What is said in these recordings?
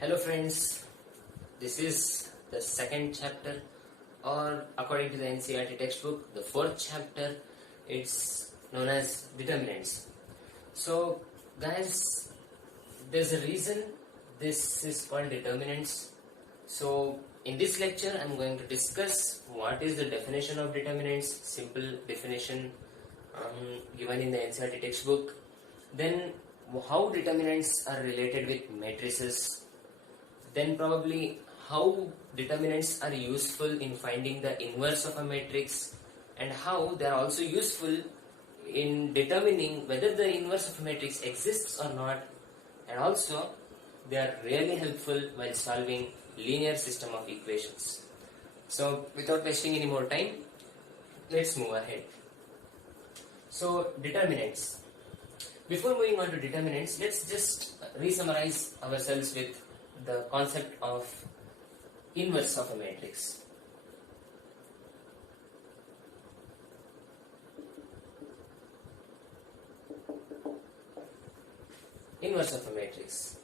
Hello friends, this is the second chapter, or according to the NCERT textbook, the fourth chapter. It's known as determinants. So guys, there's a reason this is called determinants. So in this lecture I'm going to discuss what is the definition of determinants, simple definition given in the NCERT textbook. Then how determinants are related with matrices. Then probably how determinants are useful in finding the inverse of a matrix, and how they are also useful in determining whether the inverse of a matrix exists or not, and also they are really helpful while solving linear system of equations. So without wasting any more time, let's move ahead. So determinants. Before moving on to determinants, let's just re-summarize ourselves with the concept of inverse of a matrix. Inverse of a matrix.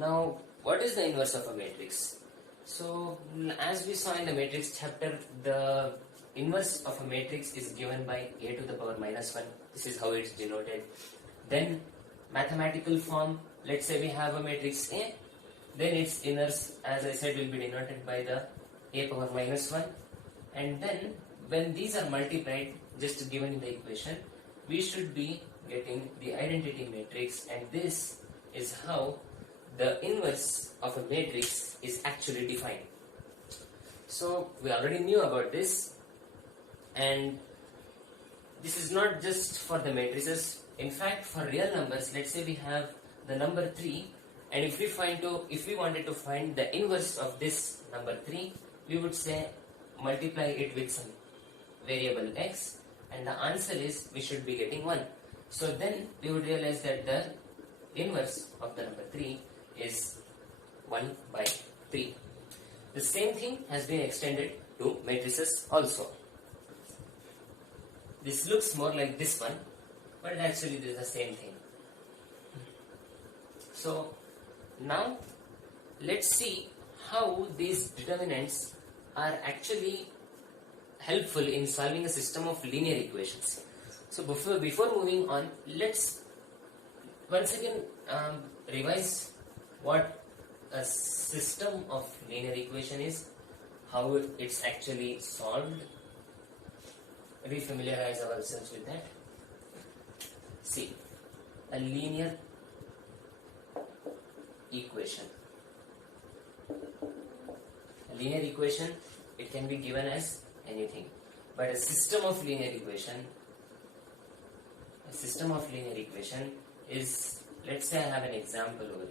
Now, what is the inverse of a matrix? So, as we saw in the matrix chapter, the inverse of a matrix is given by a to the power minus 1. This is how it's denoted. Then, mathematical form, let's say we have a matrix A, then its inverse, as I said, will be denoted by the a power minus 1. And then, when these are multiplied, just given in the equation, we should be getting the identity matrix, and this is how the inverse of a matrix is actually defined. So, we already knew about this, and this is not just for the matrices. In fact, for real numbers, let's say we have the number 3, and if we wanted to find the inverse of this number 3, we would say multiply it with some variable x, and the answer is we should be getting 1. So then we would realize that the inverse of the number 3 is 1 by 3. The same thing has been extended to matrices also. This looks more like this one, but actually this is the same thing. So now let's see how these determinants are actually helpful in solving a system of linear equations. So before moving on, let's once again revise what a system of linear equation is, how it's actually solved, refamiliarize ourselves with that. See, a linear equation. A linear equation, it can be given as anything, but a system of linear equation is, let's say I have an example over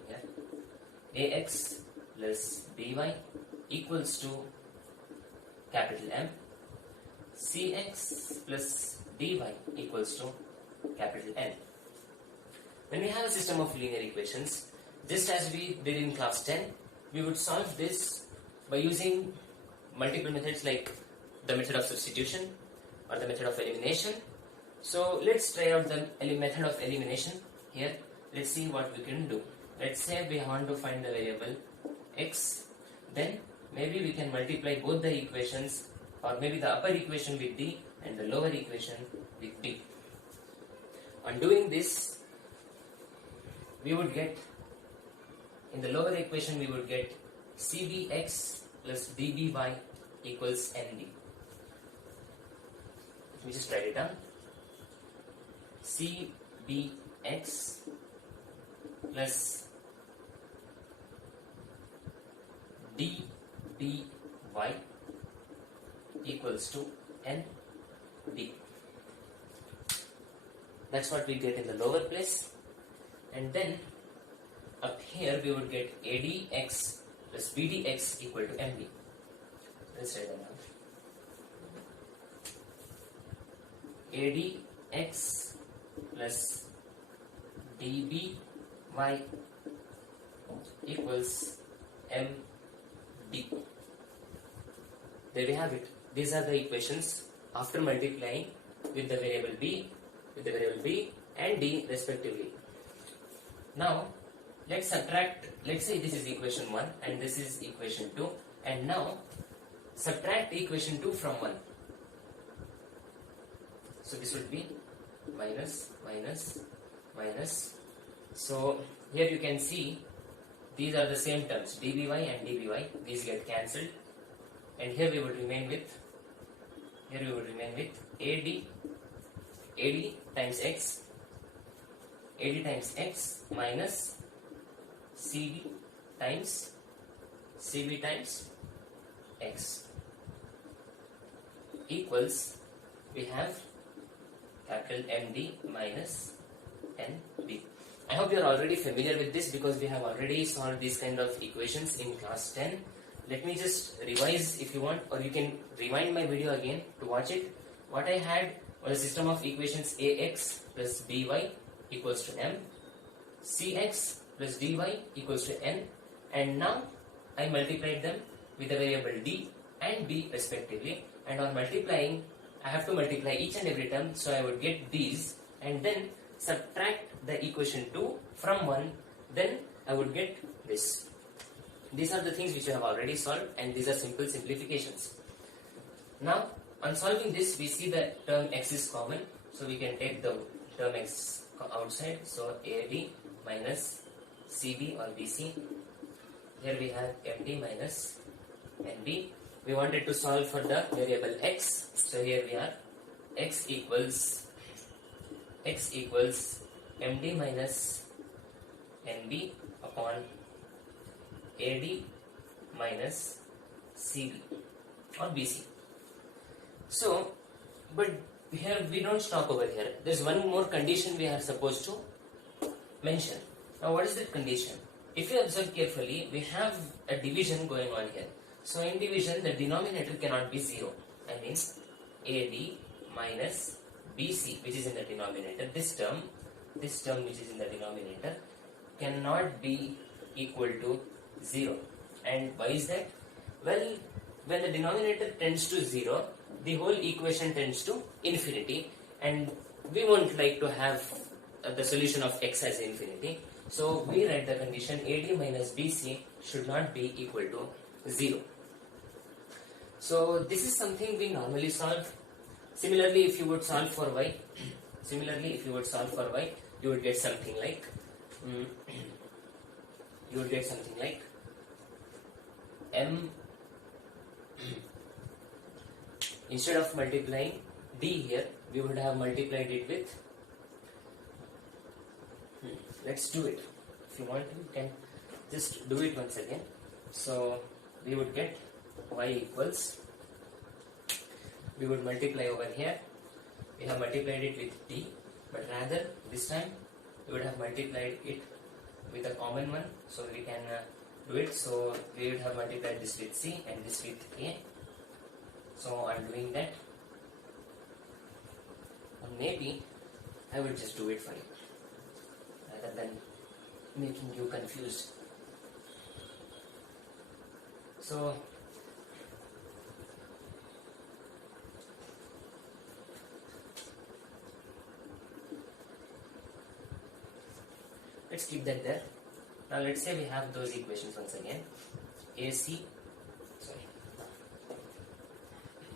here. Ax plus by equals to capital M. Cx plus dy equals to capital N. When we have a system of linear equations, just as we did in class 10, we would solve this by using multiple methods like the method of substitution or the method of elimination. So let's try out the method of elimination here. Let's see what we can do. Let's say we want to find the variable x, then maybe we can multiply both the equations, or maybe the upper equation with d and the lower equation with d. On doing this, we would get, in the lower equation we would get cbx plus dby equals nd. Let me just write it down. cbx plus dby equals to nd. That's what we get in the lower place. And then up here we would get adx plus bdx equal to md. Let's write that down. adx plus dby equals md. There we have it. These are the equations after multiplying with the variable b and d respectively. Now let's subtract, let's say this is equation 1 and this is equation 2, and now subtract equation 2 from 1. So this would be minus, minus, minus. So here you can see these are the same terms, dby and dby, these get cancelled, and here we would remain with AD times x minus CB times x equals, we have capital MD minus NB. I hope you are already familiar with this because we have already solved these kind of equations in class 10. Let me just revise if you want, or you can rewind my video again to watch it. What I had was a system of equations AX plus BY equals to M, CX plus DY equals to N, and now I multiplied them with the variable D and B respectively, and on multiplying I have to multiply each and every term, so I would get these and then subtract the equation 2 from 1, then I would get this. These are the things which I have already solved, and these are simple simplifications. Now on solving this, we see that term x is common, so we can take the term x outside, so AD minus CB or BC. Here we have MD minus NB. We wanted to solve for the variable x, so here we are x equals MD minus NB upon AD minus CB or BC. So, but here we don't stop over here. There's one more condition we are supposed to mention. Now what is that condition? If you observe carefully, we have a division going on here. So in division, the denominator cannot be 0. I mean AD minus BC, which is in the denominator, this term which is in the denominator cannot be equal to 0. And why is that? Well, when the denominator tends to 0, the whole equation tends to infinity, and we won't like to have the solution of x as infinity. So we write the condition AD minus BC should not be equal to 0. So this is something we normally solve. Similarly, if you would solve for y, you would get something like m. Instead of multiplying d here, we would have multiplied it with. Let's do it. If you want, you can just do it once again. So we would get y equals, we would multiply over here. We have multiplied it with d, but rather this time we would have multiplied it with a common one, so we can do it. So we would have multiplied this with c and this with a. So on doing that, or maybe I will just do it for you rather than making you confused. So let's keep that there. Now let's say we have those equations once again.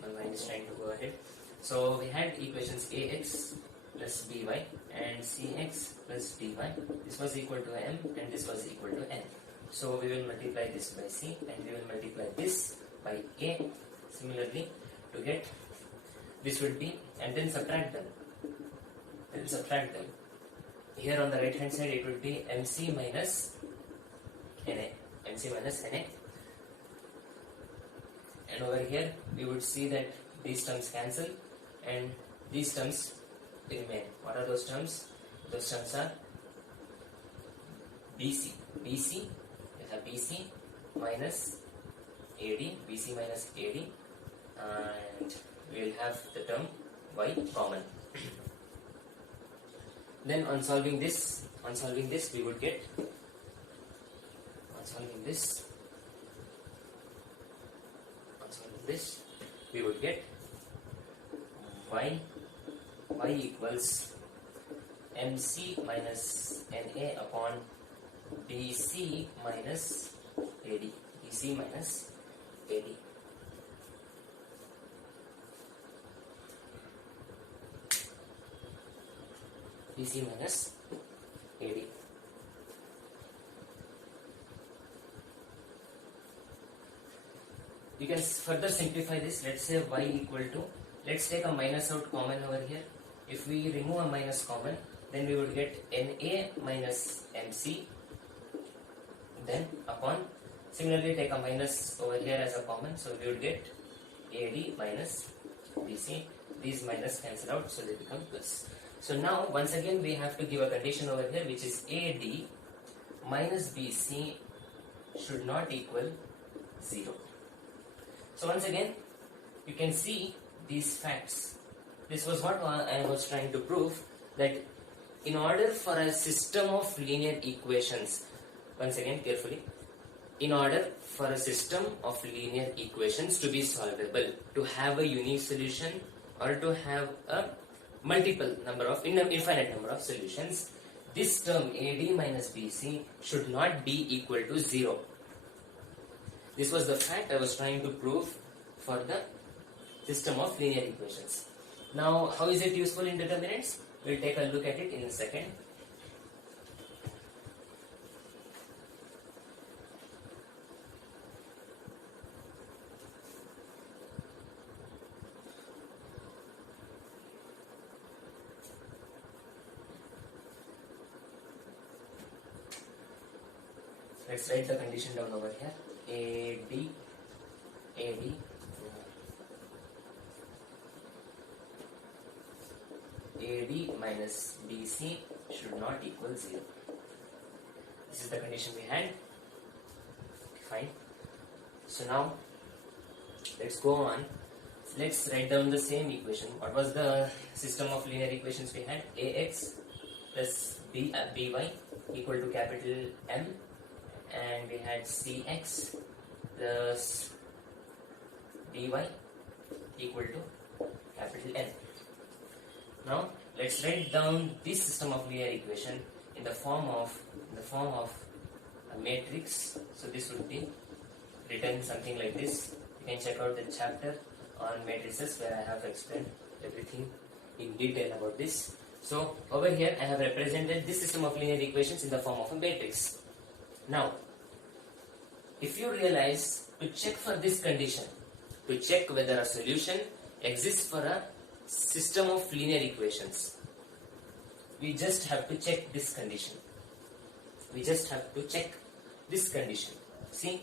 My mind is trying to go ahead. So we had equations AX plus BY and CX plus DY. This was equal to M and this was equal to N. So we will multiply this by C and we will multiply this by A similarly to get this would be, and then subtract them. Here on the right hand side it would be MC minus NA. And over here we would see that these terms cancel and these terms remain. What are those terms? Those terms are BC. We have BC minus AD, and we will have the term Y common. Then on solving this we would get, we would get y equals MC minus NA upon dy BC minus AD. BC minus AD. BC minus AD. You can further simplify this. Let's say y equal to, let's take a minus out common over here. If we remove a minus common, then we would get NA minus MC, then upon, similarly take a minus over here as a common, so we would get AD minus BC. These minus cancel out, so they become plus. So now once again we have to give a condition over here, which is AD minus BC should not equal 0. So once again you can see these facts. This was what I was trying to prove, that in order for a system of linear equations, once again carefully, in order for a system of linear equations to be solvable, to have a unique solution or to have a multiple number of, infinite number of solutions, this term AD minus BC should not be equal to 0. This was the fact I was trying to prove for the system of linear equations. Now, how is it useful in determinants? We'll take a look at it in a second. Let's write the condition down over here. AD minus BC should not equal 0. This is the condition we had. Fine. So now let's go on. Let's write down the same equation. What was the system of linear equations we had? AX plus BY equal to capital M, and we had CX plus BY equal to capital N. Now let's write down this system of linear equation in the form of a matrix. So this would be written something like this. You can check out the chapter on matrices where I have explained everything in detail about this. So over here I have represented this system of linear equations in the form of a matrix. Now, if you realize, to check for this condition, to check whether a solution exists for a system of linear equations, we just have to check this condition. We just have to check this condition. See,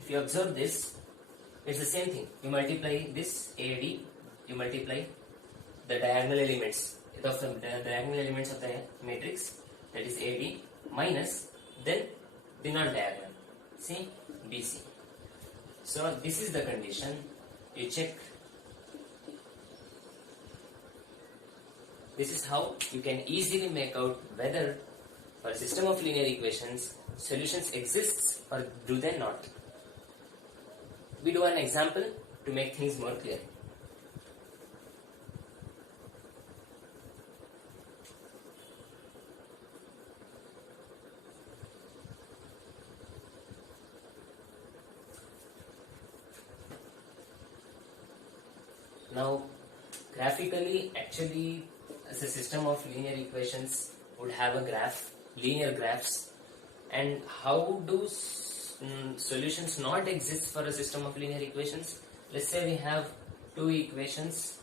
if you observe this, it's the same thing. You multiply this AD, you multiply the diagonal elements of the diagonal elements of the matrix, that is AD, minus then the non-diagonal, see, BC. So this is the condition. You check. This is how you can easily make out whether for a system of linear equations solutions exists or do they not. We do an example to make things more clear. Now, graphically, actually, as a system of linear equations would have a graph, linear graphs. And how do solutions not exist for a system of linear equations? Let's say we have two equations.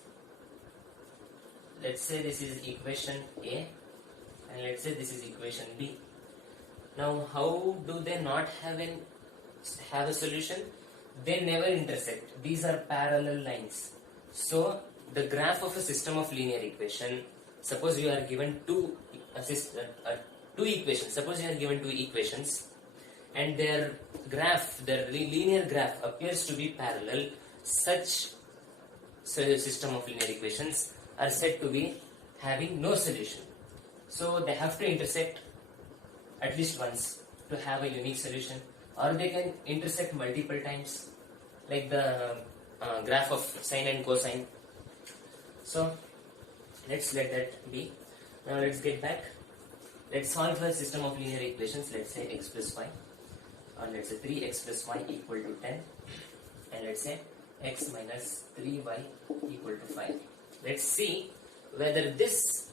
Let's say this is equation A, and let's say this is equation B. Now, how do they not have a solution? They never intersect. These are parallel lines. So the graph of a system of linear equation, suppose you are given two equations. Suppose you are given two equations, and their graph, their linear graph appears to be parallel. Such system of linear equations are said to be having no solution. So they have to intersect at least once to have a unique solution, or they can intersect multiple times, like the graph of sine and cosine. So let's let that be. Now let's get back. let's solve for a system of linear equations. Let's say x plus y, or let's say 3x plus y equal to 10, and let's say x minus 3y equal to 5. Let's see whether this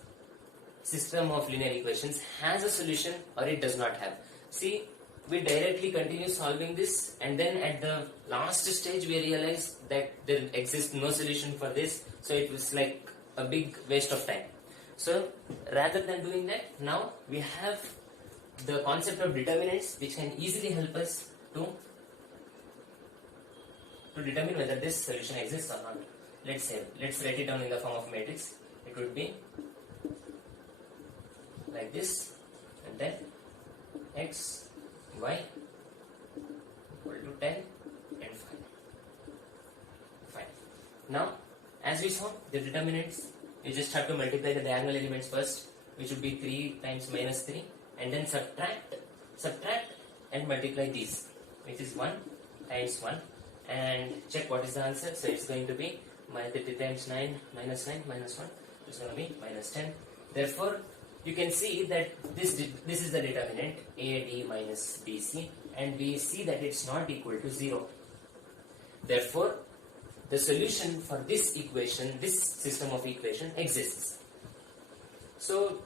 system of linear equations has a solution or it does not have. See, we directly continue solving this, and then at the last stage we realize that there exists no solution for this, so it was like a big waste of time. So rather than doing that, now we have the concept of determinants, which can easily help us to determine whether this solution exists or not. Let's write it down in the form of matrix. It would be like this, and then x, y equal to 10 and 5. Fine. Now, as we saw, the determinants, you just have to multiply the diagonal elements first, which would be 3 times minus 3, and then subtract and multiply these, which is 1 times 1, and check what is the answer. So it's going to be minus 3 times 9 minus 1, it's going to be minus 10. Therefore, you can see that this is the determinant AD minus BC, and we see that it's not equal to 0. Therefore, the solution for this equation, this system of equation exists. So,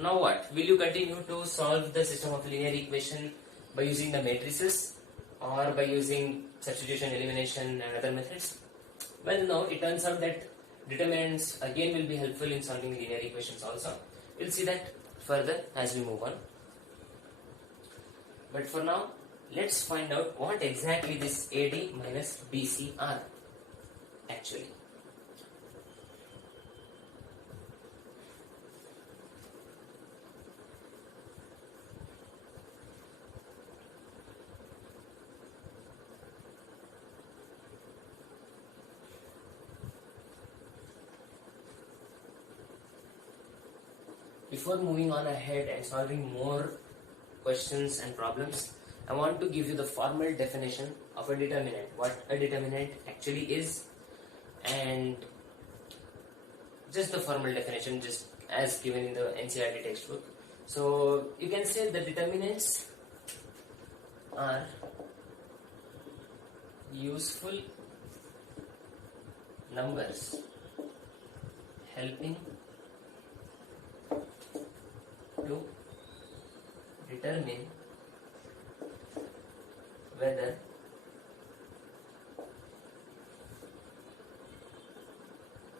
now what? Will you continue to solve the system of linear equation by using the matrices or by using substitution, elimination and other methods? Well, no, it turns out that determinants again will be helpful in solving linear equations also. We'll see that further as we move on. But for now, let's find out what exactly this AD minus BC are actually. Before moving on ahead and solving more questions and problems, I want to give you the formal definition of a determinant, what a determinant actually is, and just the formal definition just as given in the NCERT textbook. So you can say the determinants are useful numbers helping to determine whether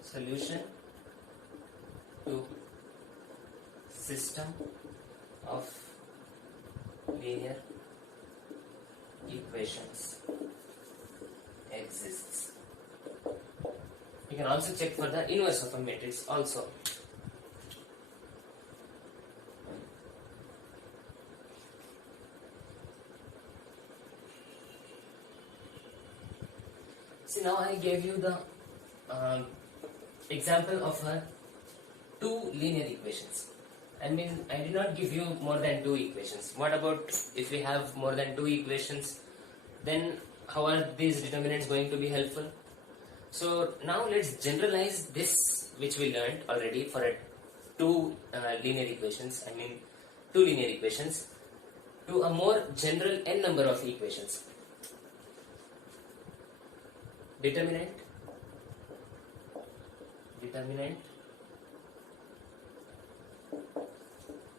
solution to system of linear equations exists. You can also check for the inverse of a matrix also. See, now I gave you the example of two linear equations. I mean, I did not give you more than two equations. What about if we have more than two equations? Then how are these determinants going to be helpful? So now let's generalize this, which we learned already for two linear equations. I mean, two linear equations to a more general n number of equations. Determinant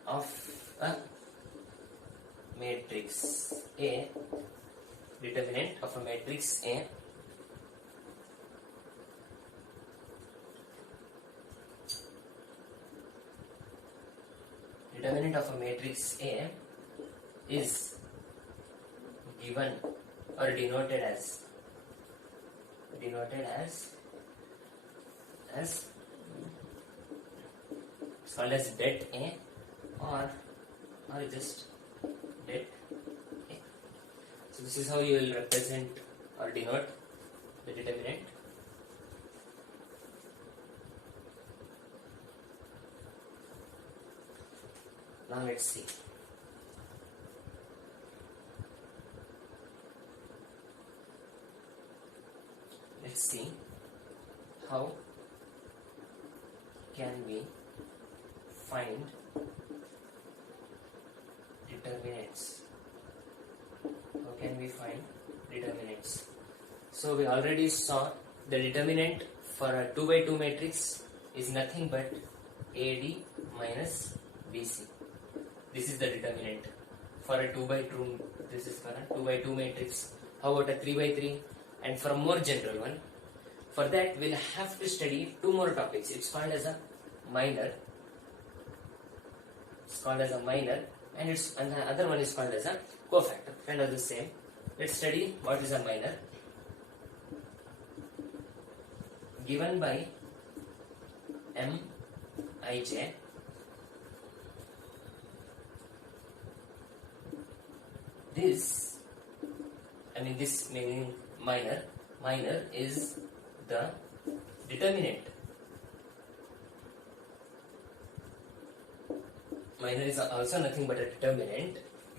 of a matrix A, determinant of a matrix A is given or denoted as it's called as det A or just det A. So this is how you will represent or denote the determinant. Now let's see. Let's see how can we find determinants. How can we find determinants? So we already saw the determinant for a 2 by 2 matrix is nothing but AD minus BC. This is the determinant for a 2 by 2. This is for a 2 by 2 matrix. How about a 3 by 3? And for a more general one, for that we'll have to study two more topics. It's called as a minor. It's called as a minor, and the other one is called as a cofactor. Kind of the same. Let's study what is a minor. Given by Mij, this meaning minor is the determinant. Minor is also nothing but a determinant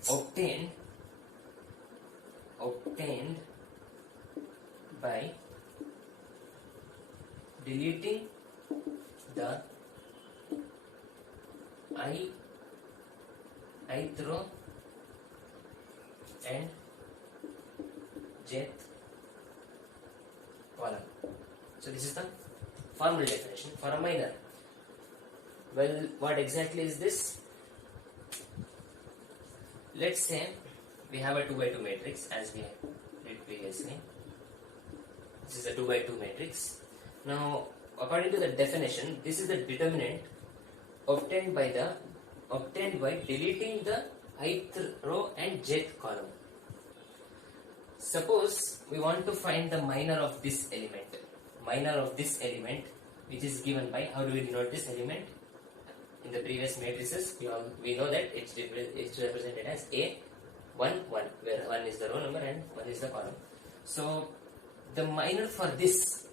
obtained by deleting the ith row and jth column. So this is the formal definition for a minor. Well, what exactly is this? Let's say we have a 2 by 2 matrix as we did previously. This is a 2 by 2 matrix. Now, according to the definition, this is the determinant obtained by deleting the ith row and jth column. Suppose we want to find the minor of this element. Minor of this element, which is given by, how do we denote this element? In the previous matrices, we know that it's represented as A11, where 1 is the row number and 1 is the column. So the minor for this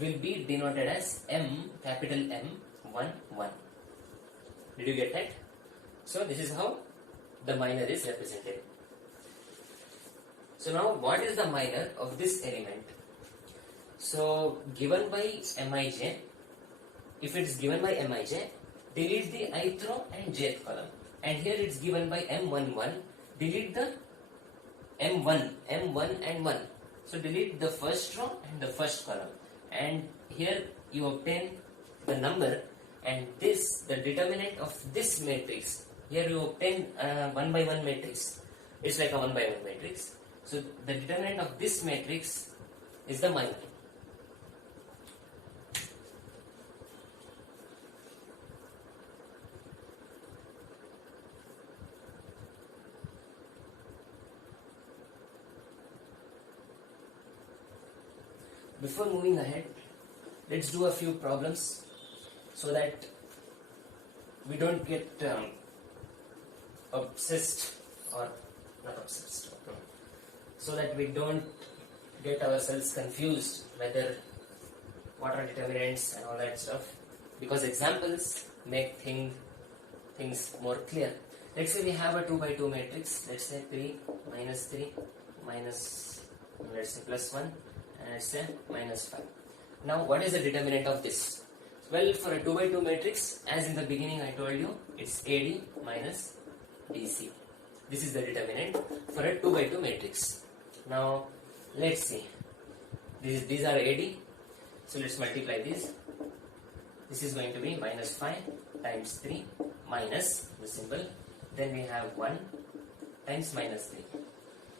will be denoted as capital M11. Did you get that? So this is how the minor is represented. So now what is the minor of this element? So given by Mij, if it is given by Mij, delete the ith row and jth column. And here it's given by M11, delete the M1 and 1. So delete the first row and the first column. And here you obtain the number, and this, the determinant of this matrix. Here you obtain a 1 by 1 matrix. It's like a 1 by 1 matrix. So the determinant of this matrix is the minor. Before moving ahead, let's do a few problems so that we don't get obsessed, or not obsessed, so that we don't get ourselves confused whether what are determinants and all that stuff, because examples make things more clear. Let's say we have a 2 by 2 matrix. Let's say 3 minus, let's say plus 1, and let's say minus 5. Now what is the determinant of this? Well, for a 2 by 2 matrix, as in the beginning I told you, it's AD minus BC. This is the determinant for a 2 by 2 matrix. Now let's see. These are AD. So let's multiply these. This is going to be minus 5 times 3 minus the symbol. Then we have 1 times minus 3.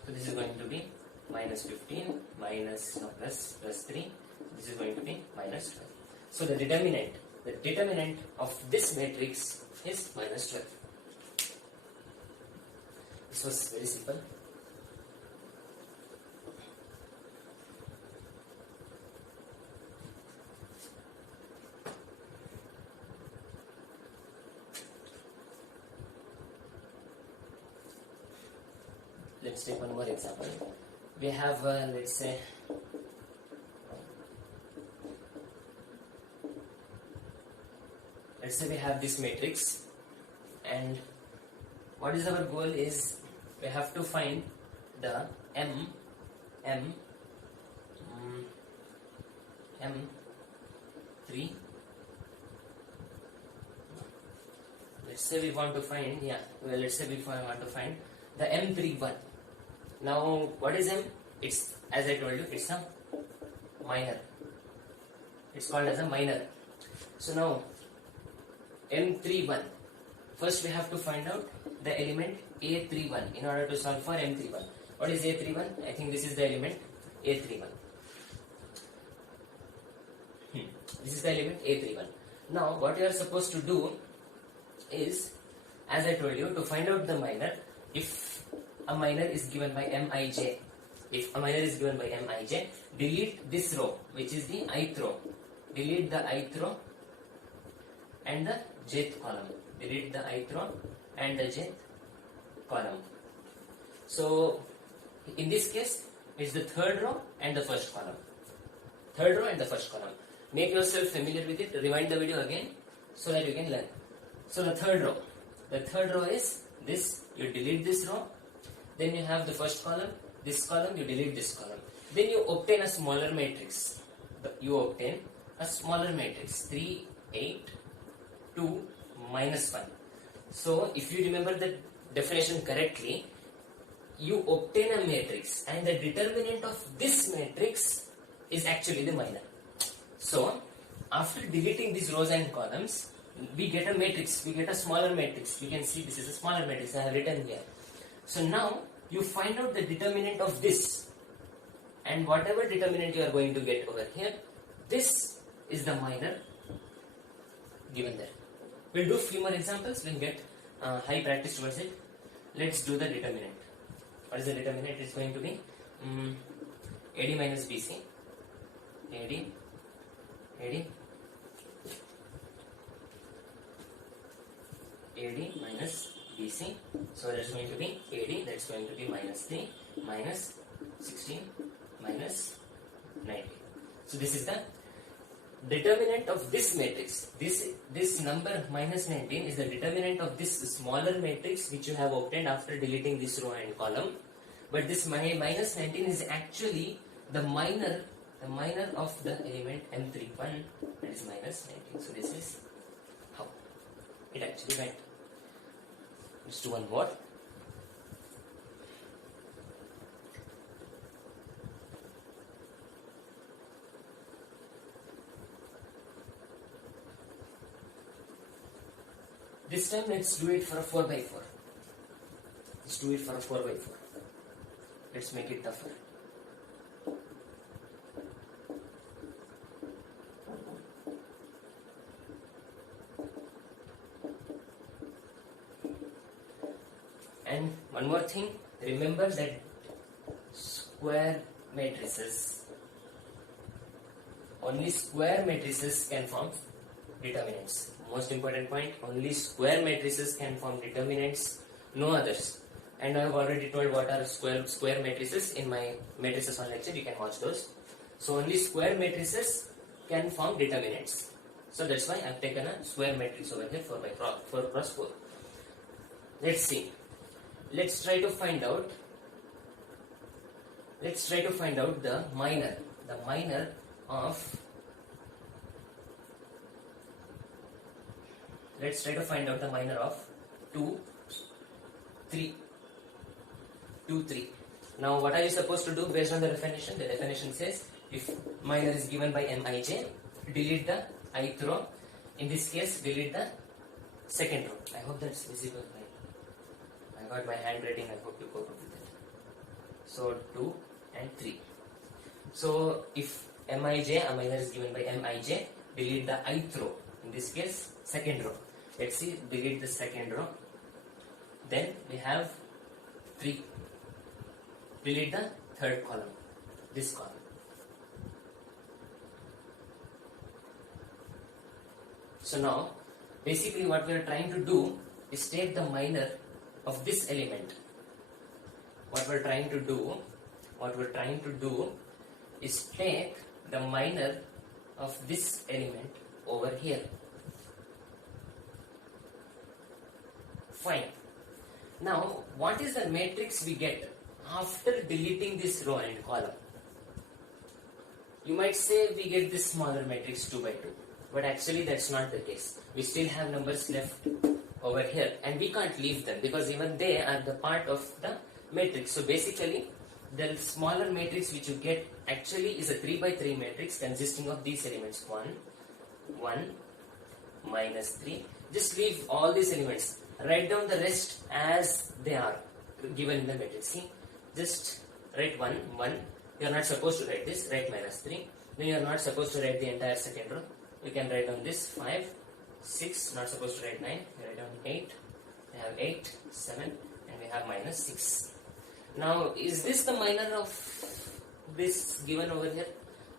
So this is going to be minus 15 plus 3. This is going to be minus 12. So the determinant of this matrix is minus 12. This was very simple. Let's take one more example. We have, let's say, we have this matrix, and what is our goal is we have to find the M3, let's say we want to find, let's say we want to find the M31. Now, what is M? It's, as I told you, it's a minor. It's called as a minor. So now, M31. First, we have to find out the element A31 in order to solve for M31. What is A31? I think this is the element A31. This is the element A31. Now, what you are supposed to do is, as I told you, to find out the minor, if a minor is given by Mij, delete this row, which is the ith row. Delete the ith row and the jth column. Delete the ith row and the jth column. So, in this case, it's the third row and the first column. Third row and the first column. Make yourself familiar with it. Rewind the video again so that you can learn. So the third row is this. You delete this row. Then you have the first column. This column, you delete this column. Then you obtain a smaller matrix. 3, 8, 2, minus 1. So if you remember the definition correctly, you obtain a matrix and the determinant of this matrix is actually the minor. So after deleting these rows and columns, we get a matrix, we get a smaller matrix. You can see this is a smaller matrix I have written here. So now you find out the determinant of this, and whatever determinant you are going to get over here, this is the minor given there. We'll do few more examples, we'll get high practice towards it. Let's do the determinant. What is the determinant? It's going to be AD minus BC. AD minus BC. So that's going to be AD, that's going to be minus 3, minus 16, minus 90. So this is the determinant of this matrix. This number minus 19 is the determinant of this smaller matrix which you have obtained after deleting this row and column. But this minus 19 is actually the minor of the element M31, that is minus 19. So this is how it actually went. Let's do one more. This time let's do it for a 4x4. Let's do it for a 4x4. Let's make it tougher. And one more thing, remember that square matrices, only square matrices can form determinants. Most important point, only square matrices can form determinants, no others. And I have already told what are square matrices in my matrices on lecture, you can watch those. So only square matrices can form determinants. So that's why I have taken a square matrix over here 4 cross 4. Let's see. Let's try to find out the minor of, let's try to find out the minor of 2, 3. Now what are you supposed to do based on the definition? The definition says if minor is given by Mij, delete the ith row. In this case, delete the second row. I hope that's visible. I got my handwriting, I hope you cope with it. So 2 and 3. So if Mij, a minor is given by Mij, delete the ith row. In this case, second row. Let's see, delete the second row. Then we have 3. Delete the third column, this column. So now, basically what we are trying to do is take the minor of this element. What we're trying to do is take the minor of this element over here. Fine. Now, what is the matrix we get after deleting this row and column? You might say we get this smaller matrix 2 by 2, but actually that's not the case. We still have numbers left over here, and we can't leave them because even they are the part of the matrix. So basically the smaller matrix which you get actually is a 3 by 3 matrix consisting of these elements 1, 1, minus 3. Just leave all these elements, write down the rest as they are given in the matrix. See, just write 1, 1. You are not supposed to write this, write minus 3. Then you are not supposed to write the entire second row. You can write down this 5, 6, not supposed to write 9. You write down 8, we have 8, 7, and we have minus 6. Now, is this the minor of this given over here?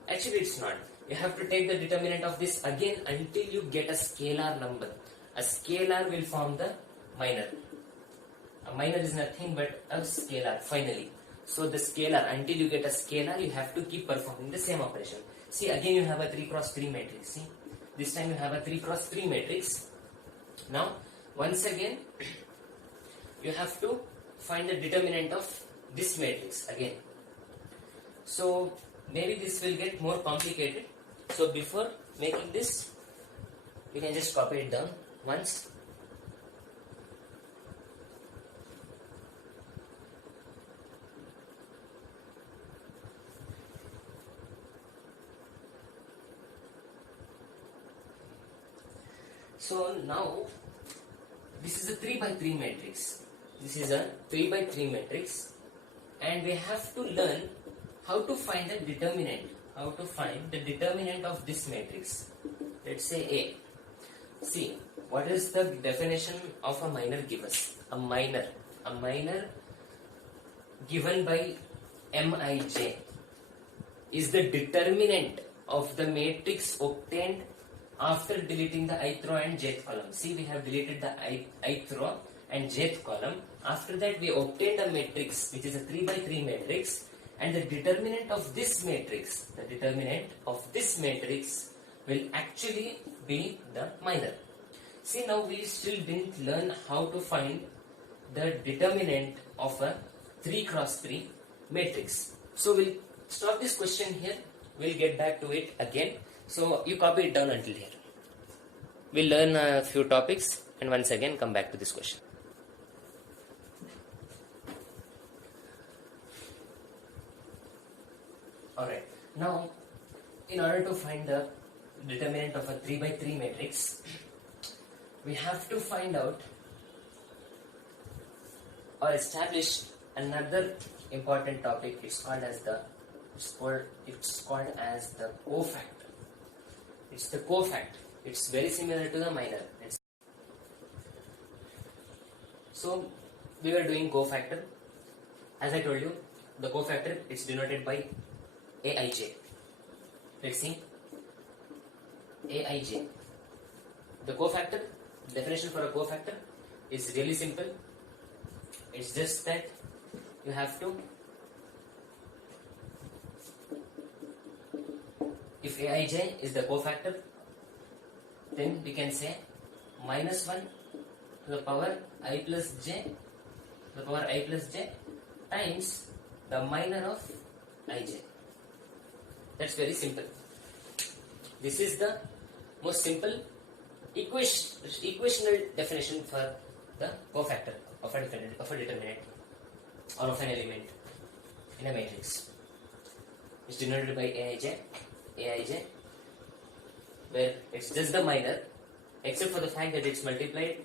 Actually, it's not. You have to take the determinant of this again until you get a scalar number. A scalar will form the minor. A minor is nothing but a scalar finally. So the scalar, until you get a scalar, you have to keep performing the same operation. See, again you have a 3 cross 3 matrix. See, this time you have a 3 cross 3 matrix. Now, once again, you have to find the determinant of this matrix again. So maybe this will get more complicated. So before making this, you can just copy it down once. So now this is a 3 by 3 matrix. This is a 3 by 3 matrix, and we have to learn how to find the determinant. How to find the determinant of this matrix. Let's say A. See, what is the definition of a minor give us? A minor given by Mij is the determinant of the matrix obtained after deleting the ith row and jth column. See, we have deleted the ith row and jth column. After that, we obtained a matrix which is a 3 by 3 matrix, and the determinant of this matrix, will actually be the minor. See, now we still didn't learn how to find the determinant of a 3 cross 3 matrix. So we'll stop this question here. We'll get back to it again. So you copy it down until here. We'll learn a few topics and once again come back to this question. Alright, now in order to find the determinant of a 3 by 3 matrix, we have to find out or establish another important topic. It's called as the cofactor. It's the cofactor. It's very similar to the minor. So we were doing cofactor. As I told you, the cofactor is denoted by Aij. Let's see. Aij. The cofactor, definition for a cofactor is really simple. It's just that you have to, if Aij is the cofactor, then we can say minus 1 to the power I plus j times the minor of ij. That's very simple. This is the most simple equational definition for the cofactor of a determinant or of an element in a matrix. It's denoted by Aij, where it's just the minor, except for the fact that it's multiplied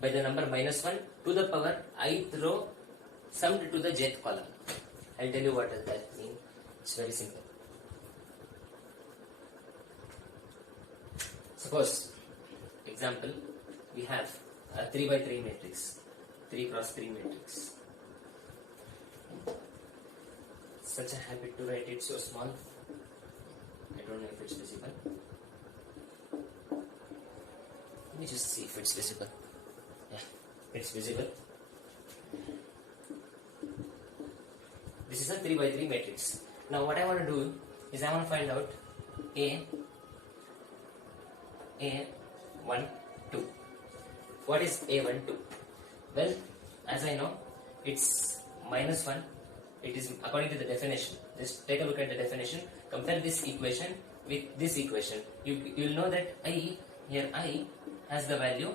by the number minus 1 to the power ith row summed to the jth column. I'll tell you what does that mean. It's very simple. Suppose, example, we have a 3 by 3 matrix, 3 cross 3 matrix. Such a habit to write it so small. I don't know if it's visible. Let me just see if it's visible. Yeah, it's visible. This is a 3 by 3 matrix. Now what I want to do is I want to find out A1, 2. What is A1, 2? Well, as I know, it's minus 1. It is according to the definition. Just take a look at the definition. Compare this equation with this equation. You'll know that I has the value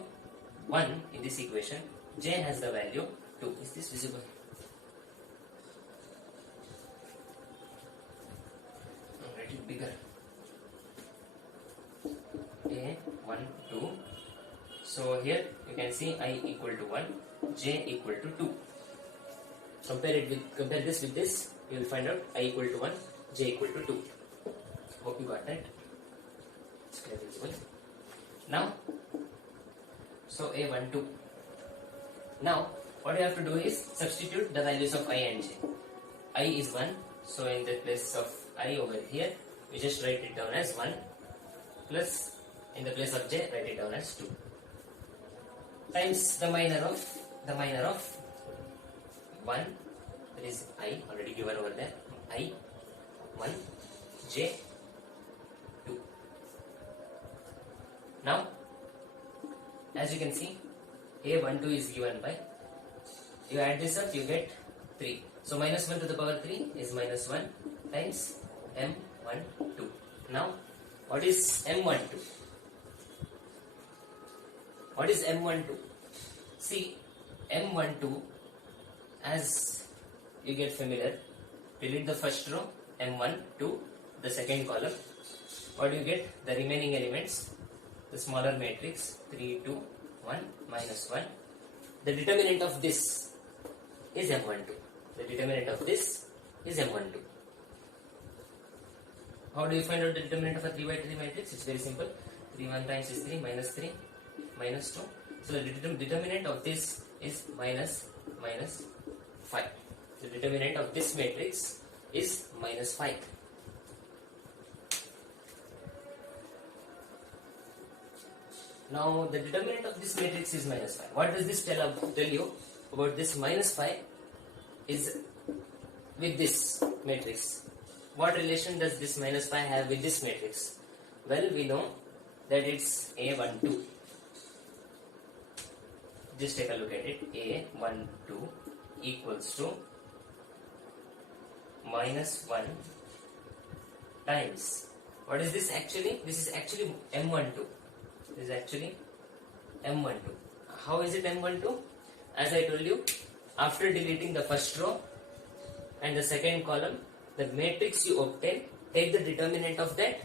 1 in this equation, j has the value 2. Is this visible? Write it bigger. A 1 2. So here you can see I equal to 1, j equal to 2. Compare this with this, you will find out I equal to 1, j equal to 2. Hope you got that. It's clear, visible. Now, so A12. Now, what you have to do is substitute the values of I and j. I is 1, so in the place of I over here, we just write it down as 1, plus in the place of j, write it down as 2. Times the minor of 1, that is I, already given over there, I, 1, j, 2. Now, as you can see, A12 is given by, you add this up, you get 3. So minus 1 to the power 3 is minus 1 times M12. Now, what is M12? What is M12? See, M12, as you get familiar, delete the first row, M1 to the second column. What do you get? The remaining elements, the smaller matrix, 3, 2, 1, minus 1. The determinant of this is M12. The determinant of this is M12. How do you find out the determinant of a 3 by 3 matrix? It's very simple. 3 1 times is 3, minus 3, minus 2. So the determinant of this is minus 5. The determinant of this matrix is minus 5. Now the determinant of this matrix is minus 5. What does this tell you about this minus 5 is with this matrix? What relation does this minus 5 have with this matrix? Well, we know that it's A12. Just take a look at it. A12 equals to minus 1 times, what is this actually? This is actually M12. This is actually M12. How is it M12? As I told you, after deleting the first row and the second column, the matrix you obtain, take the determinant of that,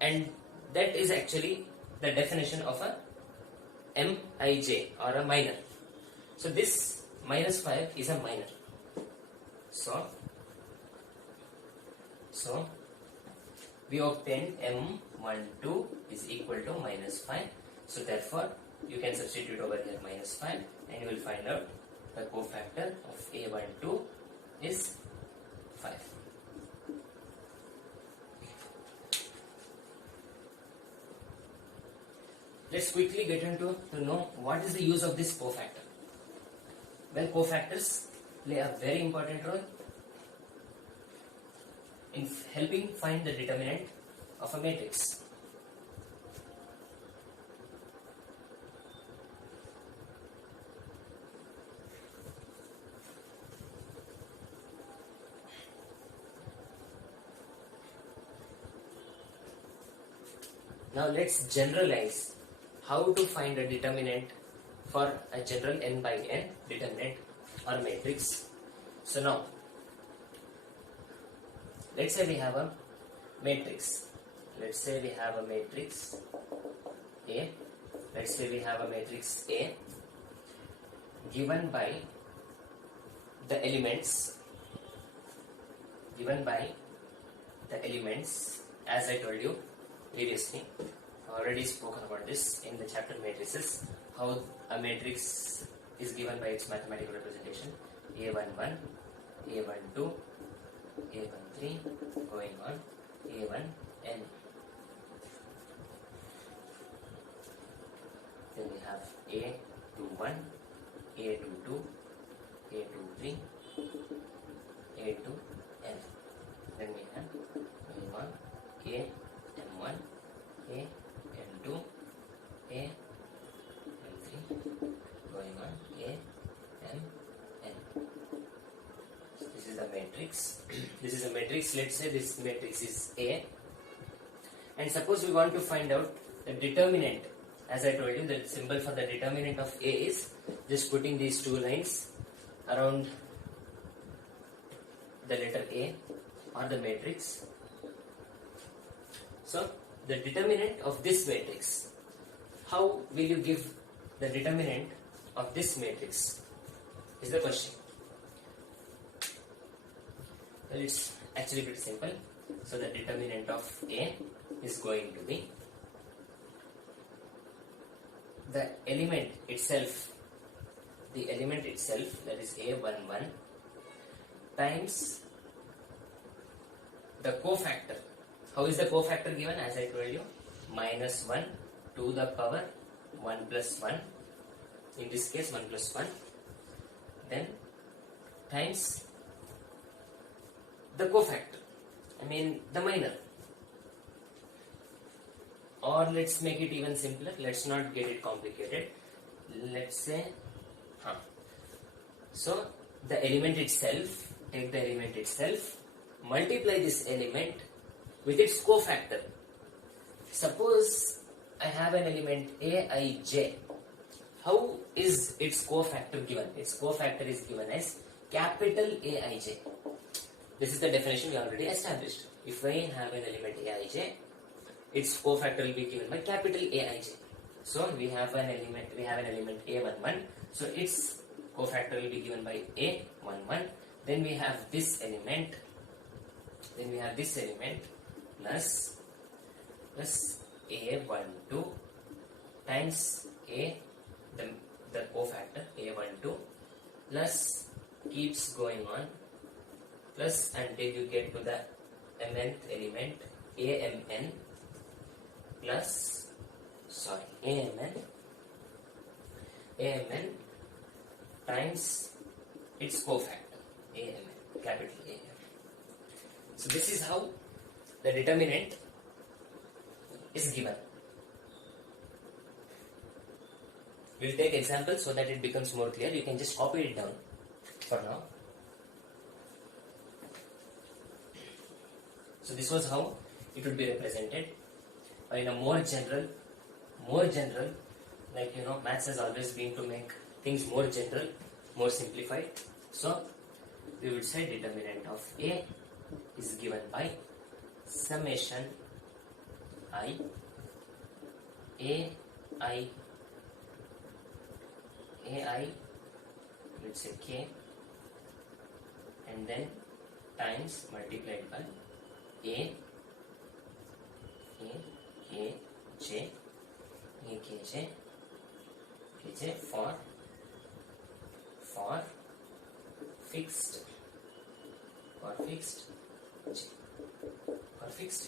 and that is actually the definition of a Mij or a minor. So this minus 5 is a minor. So we obtain M12 is equal to minus 5. So therefore you can substitute over here minus 5 and you will find out the cofactor of A12 is 5. Let's quickly get into to know what is the use of this cofactor. Well, cofactors play a very important role in helping find the determinant of a matrix. Now let's generalize how to find a determinant for a general n by n determinant or matrix. So now, let's say we have a matrix. Let's say we have a matrix A. Let's say we have a matrix A given by the elements as I told you previously. I already spoken about this in the chapter matrices, how a matrix is given by its mathematical representation, A11, A12, A13, going on, A1n. Then we have A21, A22, A23, A2n. Then we have going on A11, A12, A13, going on A, M, N. This is the matrix. This is a matrix. Let's say this matrix is A. And suppose we want to find out the determinant as I told you, the symbol for the determinant of A is just putting these two lines around the letter A or the matrix. So the determinant of this matrix, how will you give the determinant of this matrix is the question. Well, it's actually pretty simple. So the determinant of A is going to be the element itself, that is A11 times the cofactor. How is the cofactor given? As I told you, minus 1 to the power 1 plus 1, in this case 1 plus 1, then times the cofactor, the minor. Or let's make it even simpler, let's not get it complicated. Let's say, so the element itself, take the element itself, multiply this element with its cofactor. Suppose I have an element Aij. How is its cofactor given? Its cofactor is given as capital Aij. This is the definition we already established. If I have an element Aij, its cofactor will be given by capital Aij. So we have an element A11. So its cofactor will be given by A11. Then we have this element. Plus A12 times the cofactor A12 plus keeps going on plus until you get to the mth element AMN plus AMN times its cofactor AMN, capital AMN. So this is how the determinant is given. We'll take examples so that it becomes more clear. You can just copy it down for now. So this was how it would be represented. In a more general, like maths has always been to make things more general, more simplified. So we would say determinant of A is given by summation I let's say K, and then times multiplied by A J for fixed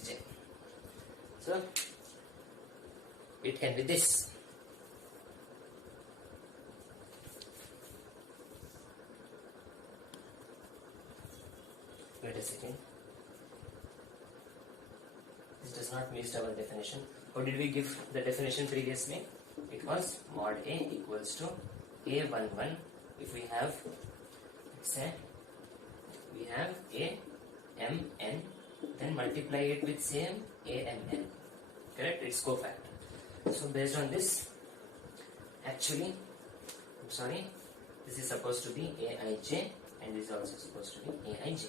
J. So it can be this. Wait a second. This does not meet our definition. How did we give the definition previously? It was mod A equals to A11. If we have, let's say, we have AMN, then multiply it with same AMN. Correct? It's cofactor. So based on this, actually, this is supposed to be Aij and this is also supposed to be Aij.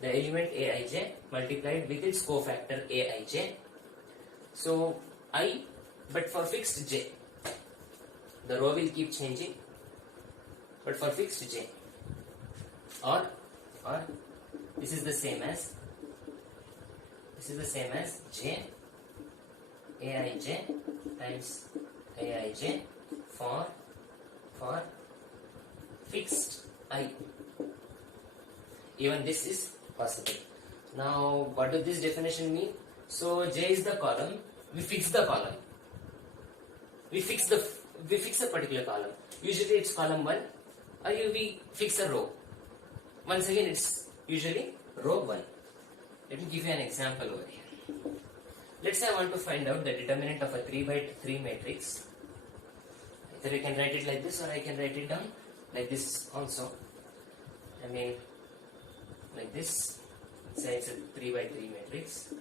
The element Aij multiplied with its cofactor Aij. So but for fixed J, the row will keep changing. But for fixed J, or this is the same as J Aij times Aij for fixed I. Even this is possible. Now, what does this definition mean? So J is the column. We fix the column. We fix a particular column. Usually it's column 1, or we fix a row. Once again, it's usually row 1. Let me give you an example over here. Let's say I want to find out the determinant of a 3 by 3 matrix. Either I can write it like this, or I can write it down like this also. Like this. Say it's a 3 by 3 matrix.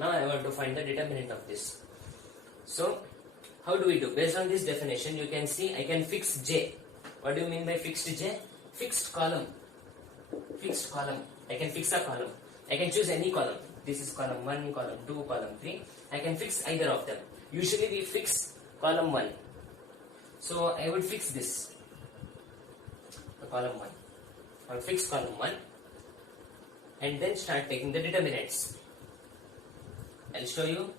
Now I want to find the determinant of this. So how do we do? Based on this definition, you can see I can fix J. What do you mean by fixed J? Fixed column. Fixed column. I can fix a column. I can choose any column. This is column 1, column 2, column 3. I can fix either of them. Usually we fix column 1. So I would fix this. The column 1. I will fix column 1 and then start taking the determinants. I'll show you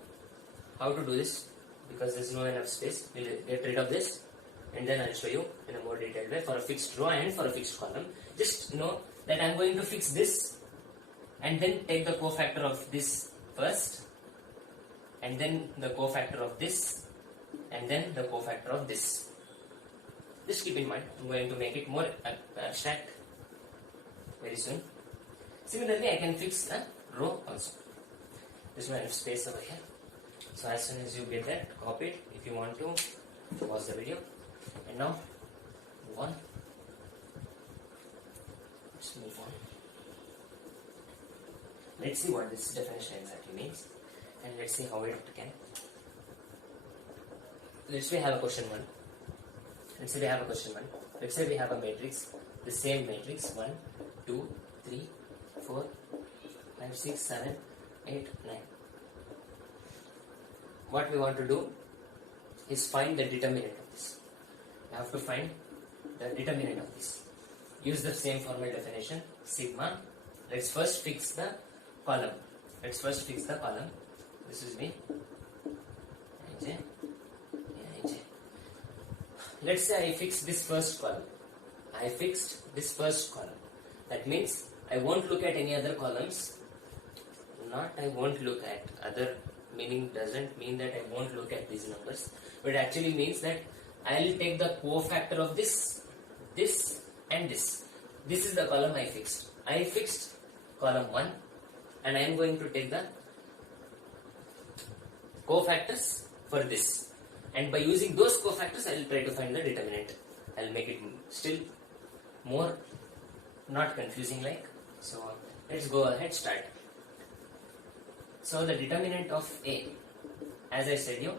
how to do this because there's no enough space. We'll get rid of this and then I'll show you in a more detailed way for a fixed row and for a fixed column. Just know that I'm going to fix this and then take the cofactor of this first and then the cofactor of this and then the cofactor of this. Just keep in mind, I'm going to make it more abstract very soon. Similarly, I can fix a row also. There's no enough space over here. So as soon as you get that, copy it if you want to pause the video. And now, move on. Let's move on. Let's see what this definition exactly means. And let's see how it can. Let's say we have a question 1. Let's say we have a question 1. Let's say we have a matrix, the same matrix 1, 2, 3, 4, 5, 6, 7, 8, 9. What we want to do is find the determinant of this. We have to find the determinant of this. Use the same formal definition, sigma. Let's first fix the column. This is me. Ij. Ij. Let's say I fix this first column. I fixed this first column. That means I won't look at any other columns. Not I won't look at other, meaning doesn't mean that I won't look at these numbers, but it actually means that I'll take the cofactor of this, this and this. This is the column I fixed. I fixed column 1 and I am going to take the cofactors for this, and by using those cofactors I will try to find the determinant. I will make it still more not confusing like. So let's go ahead, start. So the determinant of A, as I said you,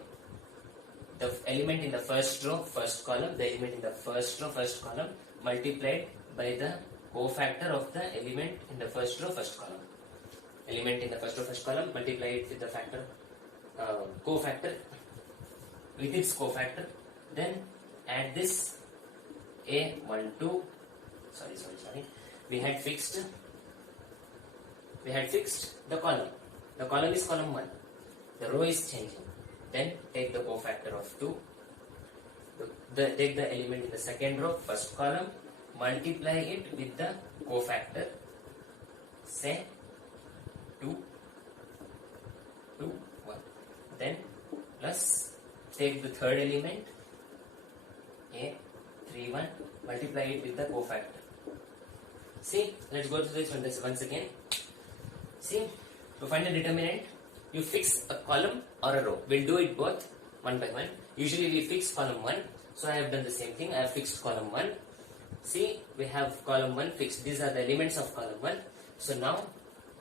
the element in the first row, first column, the element in the first row, first column multiplied by the cofactor of the element in the first row, first column. Element in the first row, first column, multiply it with the factor, cofactor, with its cofactor, then add this A12, sorry, we had fixed the column. The column is column 1. The row is changing. Then take the cofactor of 2. Take the element in the second row, first column, multiply it with the cofactor, say 2, 2, 1. Then plus take the third element, A, 3, 1, multiply it with the cofactor. See, let's go through this once again. See, to find the determinant, you fix a column or a row. We'll do it both one by one. Usually we fix column 1. So I have done the same thing. I have fixed column 1. See, we have column 1 fixed. These are the elements of column 1. So now,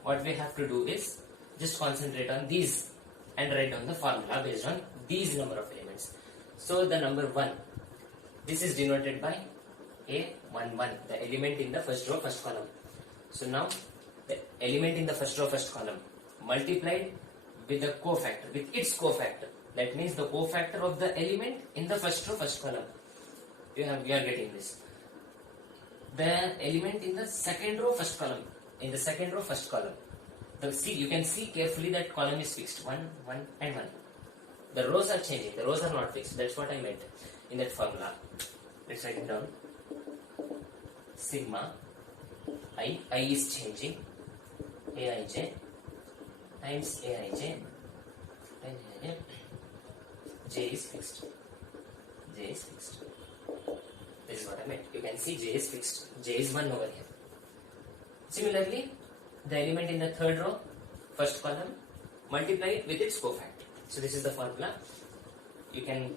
what we have to do is just concentrate on these and write down the formula based on these number of elements. So the number 1, this is denoted by A11, the element in the first row, first column. So now, the element in the first row, first column multiplied with the cofactor, with its cofactor. That means the cofactor of the element in the first row, first column. You are getting this. The element in the second row, first column. In the second row, first column. You can see carefully that column is fixed. 1, 1 and 1. The rows are changing. The rows are not fixed. That's what I meant in that formula. Let's write it down. Sigma I is changing. Aij times Aij. J is fixed. J is fixed. This is what I meant. You can see J is fixed. J is 1 over here. Similarly, the element in the third row, first column, multiply it with its cofactor. So this is the formula. You can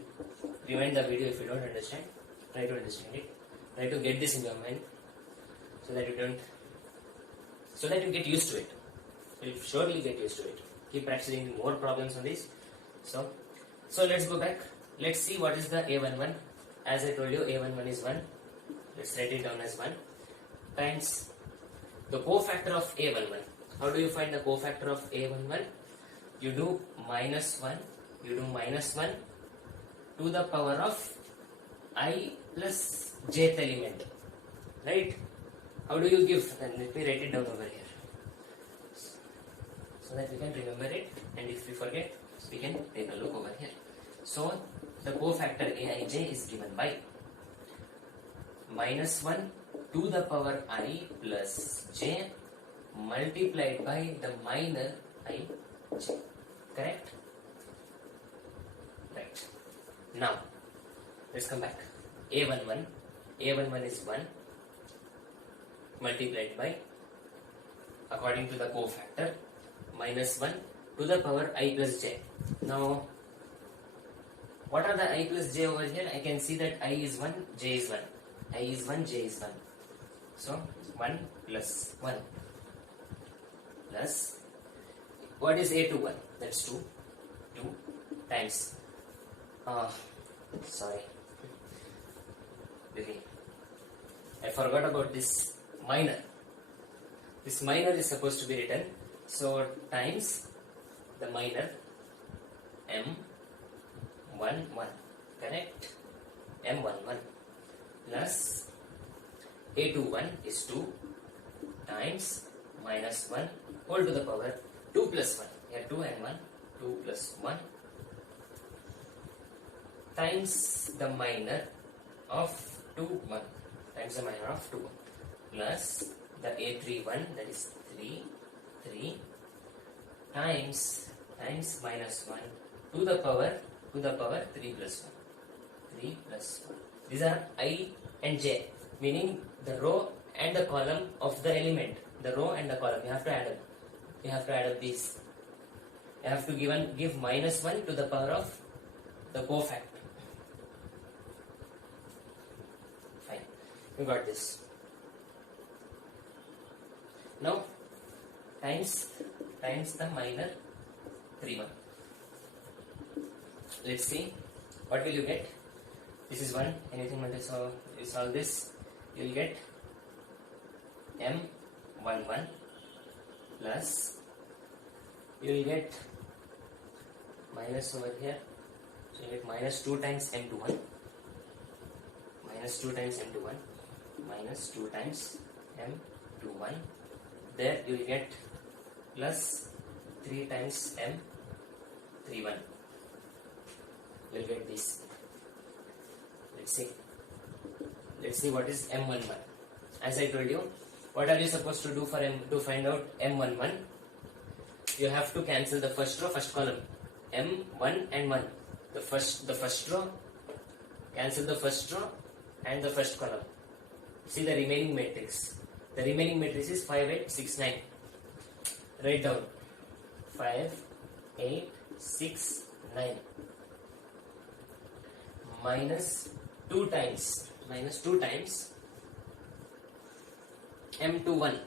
rewind the video if you don't understand. Try to understand it. Try to get this in your mind so that you get used to it. You will surely get used to it. keep practicing more problems on this. So let's go back. Let's see what is the A11. As I told you, A11 is 1. Let's write it down as 1 times the cofactor of A11. How do you find the cofactor of A11? You do minus 1 to the power of I plus jth element, right? How do you give? Then let me write it down over here so that we can remember it, and if we forget, we can take a look over here. So the cofactor Aij is given by minus 1 to the power I plus j multiplied by the minor I j. Correct? Right. Now let's come back. A11 is 1 multiplied by, according to the cofactor, minus 1 to the power I plus j. Now what are the I plus j over here? I can see that I is 1, j is 1. I is 1, j is 1. So 1 plus 1 plus, what is A21? That's 2. 2 times, sorry, I forgot about this minor. This minor is supposed to be written, so times the minor M11, correct? M11 plus A21 is 2 times minus 1 whole to the power 2 plus 1. Here 2 and 1, 2 plus 1 times the minor of 2, 1 times the minor of 2, 1 plus the A31, that is 3 times minus 1 to the power 3 plus 1. These are I and j, meaning the row and the column of the element. The row and the column you have to add up. You have to add up these. You have to give minus 1 to the power of the cofactor. Fine, you got this. Now times the minor 3, 1. Let's see what will you get. This is 1. Anything when you solve this, you will get M11 plus, you will get minus over here, so you get minus 2 times M21, minus 2 times M21, minus 2 times M21. There you will get plus 3 times M31. You will get this. Let's see what is M11. As I told you, what are you supposed to do to find out M11? You have to cancel the first row, first column. M1 and 1. The first row, cancel the first row and the first column. See the remaining matrix. The remaining matrix is 5, 8, 6, 9. Write down 5, 8, 6, 9. Minus 2 times M21.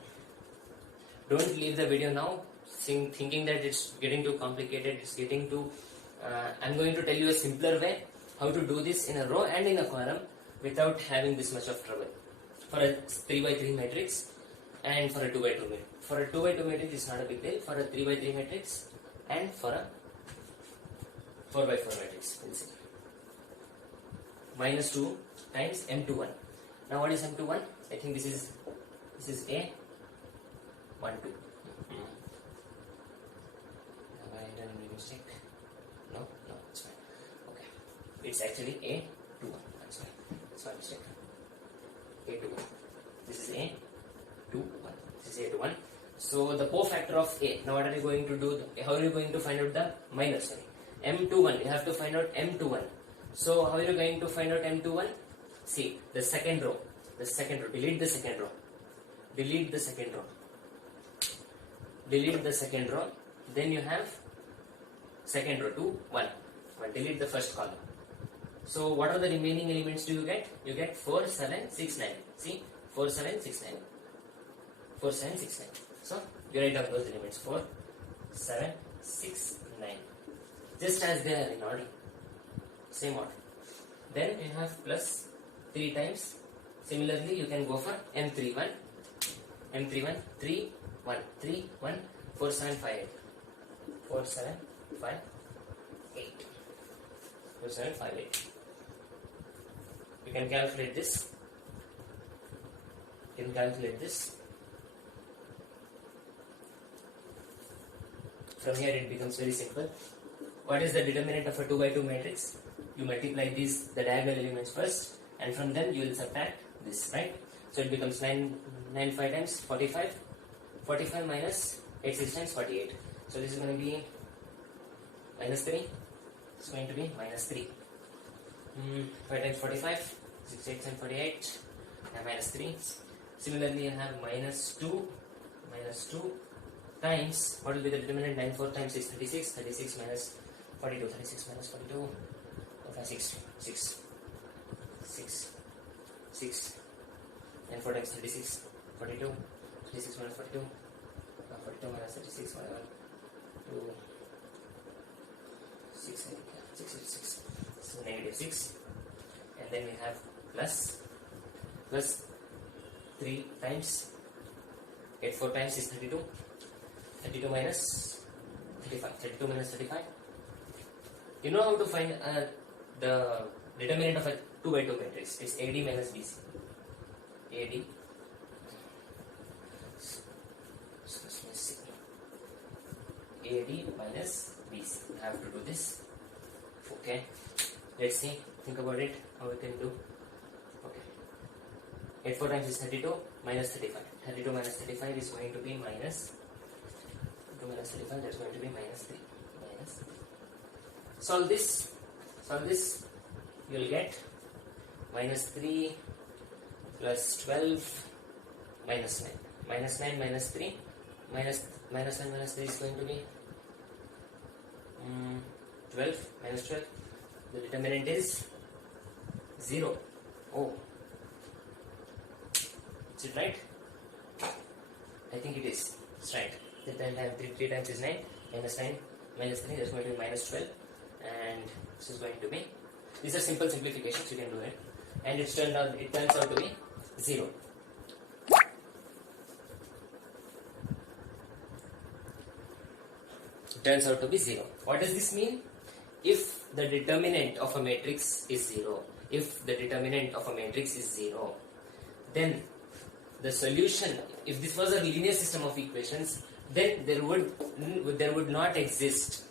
Don't leave the video now thinking that it's getting too complicated, it's getting too I'm going to tell you a simpler way how to do this in a row and in a column without having this much of trouble. For a 3 by 3 matrix and for a 2 by 2 matrix. For a 2 by 2 matrix it's not a big deal. For a 3 by 3 matrix and for a 4 by 4 matrix, we'll see. Minus 2 times M21. Now what is M21? I think this is A 1, 2. Have I done any mistake? No, it's fine. Okay. It's actually A 2, 1. That's fine. It's my mistake. A 2, 1. This is A 2, 1. This is A 2, 1. So the cofactor of A. Now what are you going to do? How are you going to find out the minus? M21. You have to find out M21. So how are you going to find out M21? See the second row. Delete the second row. Delete the second row. Then you have second row 2, 1. Delete the first column. So what are the remaining elements do you get? You get 4, 7, 6, 9. See 4, 7, 6, 9. 4, 7, 6, 9. So you write down those elements 4, 7, 6, 9. Just as they are in order. Same order. Then you have plus 3 times. Similarly, you can go for M31. M31, 3, 1, 3, 1, 4, 7, 5, 8. 4, 7, 5, 8. 4, 7, 5, 8. You can calculate this. You can calculate this. From here it becomes very simple. What is the determinant of a 2 by 2 matrix? You multiply these, the diagonal elements first, and from them you will subtract this, right? So it becomes 9 5 times 45. 45 minus 8 6 times 48. So this is going to be minus 3. It's going to be minus 3. 5 times 45. 6 8 and 48. And minus 3. Similarly, you have minus 2. Minus 2 times, what will be the determinant? 9 4 times 6, 36. 36 minus 42. 36 minus 42. 5 6 6 6 6. And 4 times 36. 42. 36 minus 42. 42 minus 36. 1 2 6 6 6. So negative 6. And then we have plus 3 times 8 4 times is 32. 32 minus 35. 32 minus 35. You know how to find the determinant of a 2 by 2 matrix. It's AD minus BC. AD. AD minus BC. We have to do this. Okay. Let's see. Think about it. How we can do. Okay. 8 4 times is 32 minus 35. 32 minus 35 is going to be minus 2 minus 35. That's going to be minus 3. Minus 3. Solve this. Solve this. You will get minus 3 plus 12 minus 9. Minus 9 minus 3. Minus 9 minus 3 is going to be 12 minus 12. The determinant is 0. Oh. Is it right? I think it is. It's right. The 3 times is 9. Minus 9 minus 3. That's going to be minus 12. And this is going to be. These are simple simplifications. You can do it. And it turns out to be 0. It turns out to be 0. What does this mean? If the determinant of a matrix is 0, then the solution, if this was a linear system of equations, then there would not exist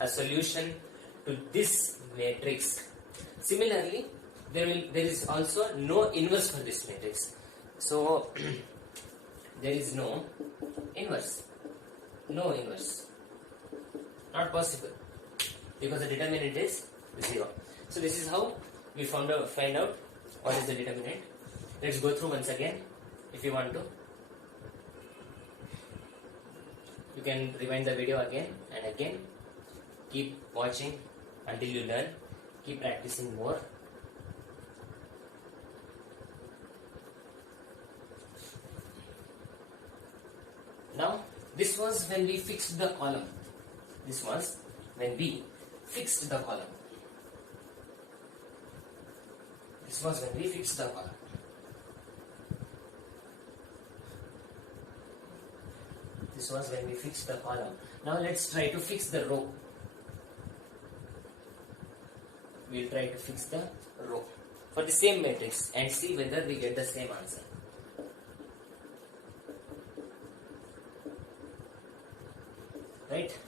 a solution to this matrix. Similarly, there is also no inverse for this matrix. So there is no inverse. No inverse. Not possible. Because the determinant is 0. So this is how we find out what is the determinant. Let's go through once again. If you want to, you can rewind the video again and again. Keep watching until you learn. Keep practicing more. Now, this was when we fixed the column. This was when we fixed the column. This was when we fixed the column. This was when we fixed the column. Now let's try to fix the row. We'll try to fix the row for the same matrix and see whether we get the same answer. Right?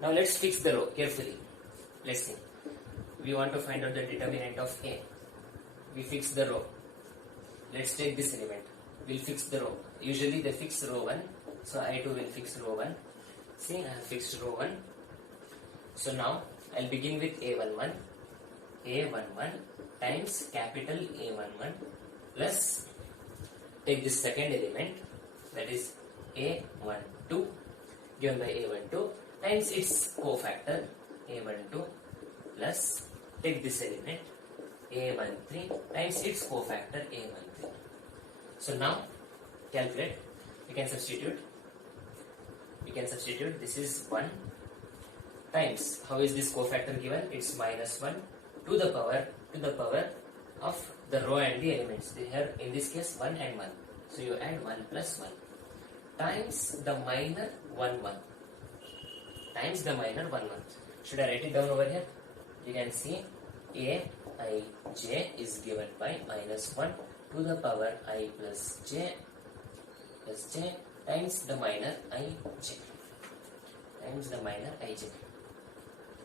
Now let's fix the row carefully. Let's see. We want to find out the determinant of A. We fix the row. Let's take this element. We'll fix the row. Usually they fix row 1. So I too will fix row 1. See, I have fixed row 1. So now I'll begin with A11. A11 times capital A11 plus, take this second element, that is A12 given by A12 times its cofactor A12 plus, take this element A13 times its cofactor A13. So now calculate. You can substitute. we can substitute. This is 1 times, how is this cofactor given? It's minus 1 to the power of the row and the elements. Here in this case 1 and 1. So you add 1 plus 1 times the minor 1 1 times the minor 1 1. Should I write it down over here? You can see aij is given by minus 1 to the power I plus j times the minor ij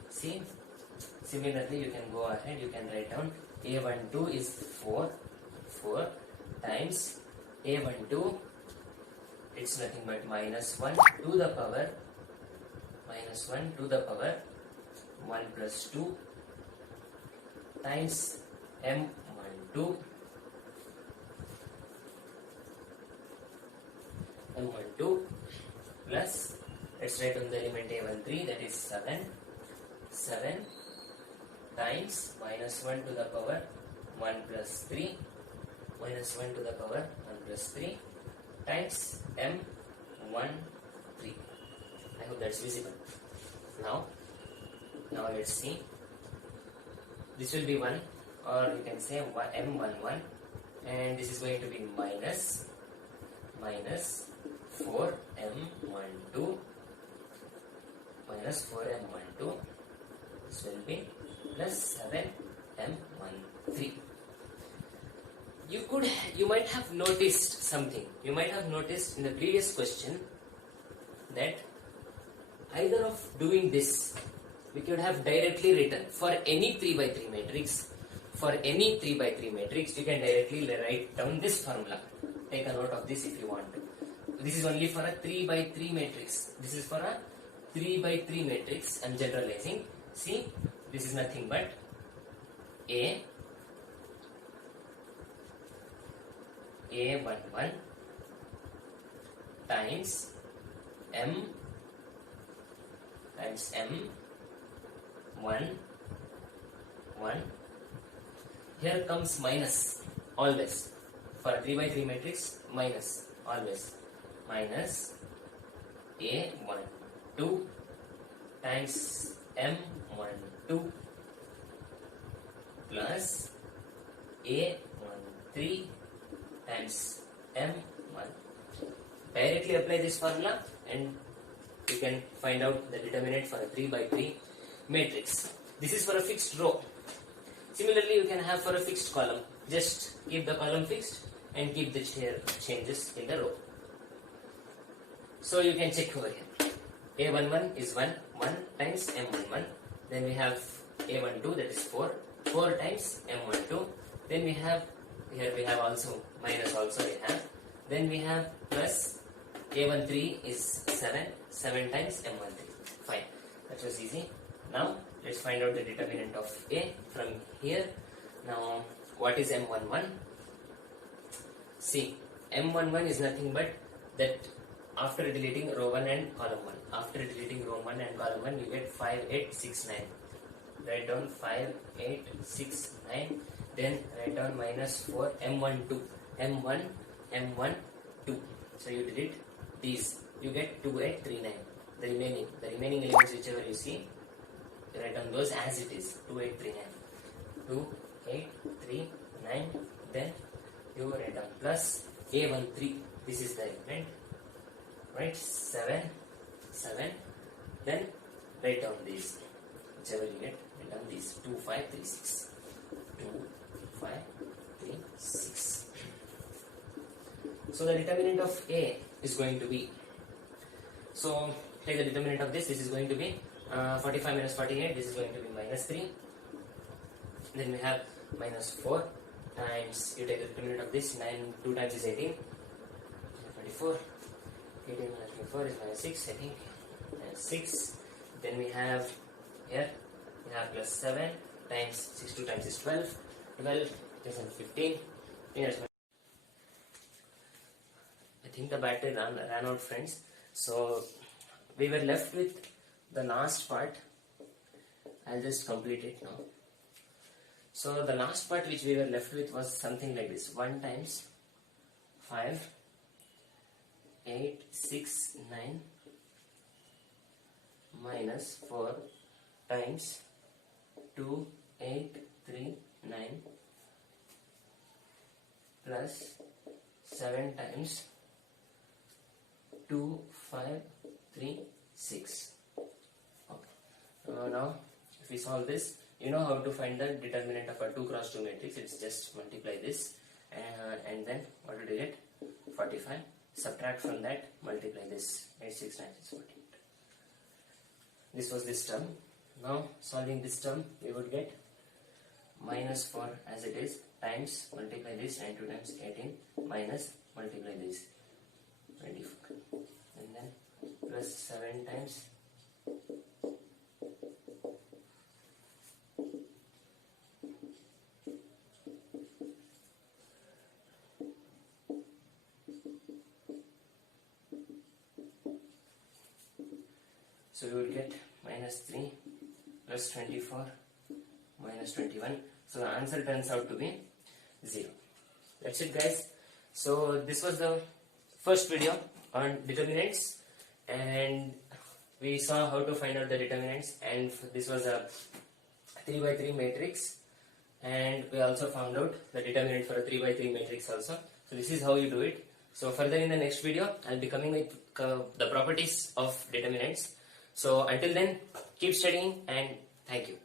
See, similarly you can go ahead, you can write down a12 is 4 times a12, it's nothing but minus 1 to the power 1 plus 2 times m12 plus, let's write on the element a13, that is 7 times minus 1 to the power 1 plus 3 times m13. I hope that's visible. Now let's see. This will be 1, or you can say m11, and this is going to be minus 4m12 this will be plus 7m13. You might have noticed something. You might have noticed in the previous question that either of doing this, we could have directly written for any 3 by 3 matrix. For any 3 by 3 matrix, you can directly write down this formula. Take a note of this if you want to. This is only for a 3 by 3 matrix. This is for a 3 by 3 matrix. I'm generalizing. See, this is nothing but A11 times M times M11. Here comes minus always. For a 3 by 3 matrix, minus always. Minus A12 times M12 plus A13 times M1. Directly apply this formula and you can find out the determinant for a 3 by 3 matrix. This is for a fixed row. Similarly, you can have for a fixed column. Just keep the column fixed and keep the changes in the row. So you can check over here. A11 is 1 times M11. Then we have A12, that is 4 times M12. Then we have, here we have also minus also we have. Then we have plus A13 is 7 times M13. Fine, that was easy. Now let's find out the determinant of A from here. Now what is M11? See, M11 is nothing but that after deleting row 1 and column 1. After deleting row 1 and column 1, you get 5, 8, 6, 9. Write down 5, 8, 6, 9. Then write down minus 4, M12. M1, M12. So you delete these. You get 2, 8, 3, 9. The remaining elements, whichever you see, you write down those as it is. 2, 8, 3, 9. 2, 8, 3, 9. Then you write down plus A13. This is the element. Right, 7. Then write down these. Whichever you get, write down these. 2, 5, 3, 6. 2, 5, 3, 6. So the determinant of A is going to be, so take the determinant of this. This is going to be 45 minus 48. This is going to be minus 3. Then we have minus 4 times, you take the determinant of this. 9, 2 times is 18. 24. 18 minus 24 is minus 6, I think. Minus 6. Then we have here, we have plus 7 times 6, 2 times is 12. 12 is 15. I think the battery ran out, friends. So we were left with the last part. I'll just complete it now. So the last part which we were left with was something like this. 1 times 5, 8, 6, 9, minus 4 times 2, 8, 3, 9 plus 7 times 2, 5, 3, 6. Okay. Now, if we solve this, you know how to find the determinant of a 2 cross 2 matrix. It's just multiply this and then what will you get? 45. Subtract from that, multiply this. 8, 6, 9, 6, 48. This was this term. Now, solving this term, we would get minus 4 as it is times multiply this 9 2 times 18 minus multiply this 24 and then plus 7 times 3 minus 3 plus 24 minus 21. So the answer turns out to be 0. That's it, guys. So this was the first video on determinants, and we saw how to find out the determinants, and this was a 3 by 3 matrix, and we also found out the determinant for a 3 by 3 matrix also. So this is how you do it. So further in the next video, I'll be coming with the properties of determinants. So until then, keep studying and thank you.